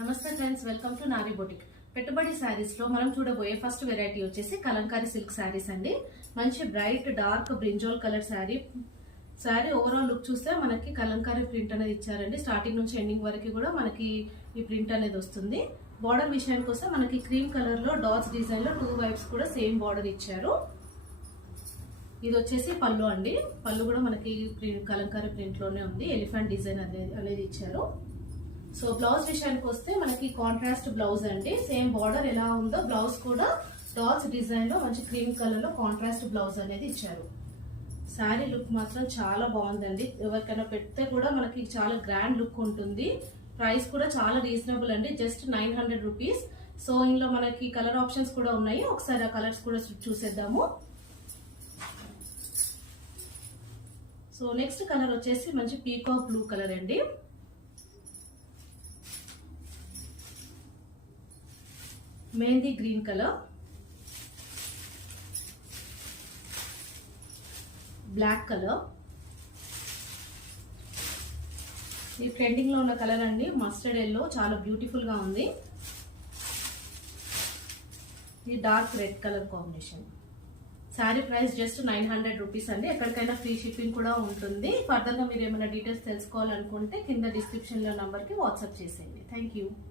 నమస్తే friends, welcome to Nari boutique. పెట్టుబడి శారీస్ లో మనం చూడబోయే ఫస్ట్ వెరైటీ వచ్చేసి కలంకారీ సిల్క్ శారీస్ అండి. మంచి bright dark brinjal colour sari. Overall look చూస్తే మనకి కలంకారీ ప్రింట్ అనేది ఇచ్చారండి. స్టార్టింగ్ నుంచి ఎండింగ్ వరకు కూడా మనకి ఈ ప్రింట్ అనేది వస్తుంది. బార్డర్ విషయానికి వస్తే మనకి క్రీమ్ కలర్ లో డాట్స్ డిజైన్ లో 2 వైప్స్ కూడా సేమ్ బార్డర్ ఇచ్చారు. ఇది వచ్చేసి పళ్ళు అండి. పళ్ళు కూడా మనకి కలంకారీ ప్రింట్ లోనే ఉంది. ఎలిఫెంట్ డిజైన్ అనేది ఇచ్చారు. సో బ్లౌజ్ విషయానికి వస్తే మనకి కాంట్రాస్ట్ బ్లౌజ్ అండి. సేమ్ బార్డర్ ఎలా ఉందో బ్లౌజ్ కూడా డాట్స్ డిజైన్ లో మంచి క్రీమ్ కలర్ లో కాంట్రాస్ట్ బ్లౌజ్ అనేది ఇచ్చారు. శారీ లుక్ మాత్రం చాలా బాగుందండి. ఎవరికైనా పెడితే కూడా మనకి చాలా గ్రాండ్ లుక్ ఉంటుంది. ప్రైస్ కూడా చాలా రీజనబుల్ అండి, జస్ట్ 900 రూపీస్. సో ఇందులో మనకి కలర్ ఆప్షన్స్ కూడా ఉన్నాయి. ఒకసారి ఆ కలర్స్ కూడా చూసేద్దాము. సో నెక్స్ట్ కలర్ వచ్చేసి మంచి పీకాక్ బ్లూ కలర్ అండి. Mehndi green colour, black colour, ఈ ట్రెండింగ్ లో ఉన్న కలర్ అండి. మస్టర్డ్ ఎల్లో చాలా బ్యూటిఫుల్ గా ఉంది. ఇది dark red colour combination. Sari price just 900 rupees అండి. ఎక్కడికైనా ఫ్రీ షిప్పింగ్ కూడా ఉంటుంది. ఫర్దర్ గా మీరు ఏమైనా డీటెయిల్స్ తెలుసుకోవాలనుకుంటే కింద డిస్క్రిప్షన్ లో నంబర్ కి వాట్సాప్ చేసేయండి. Thank you.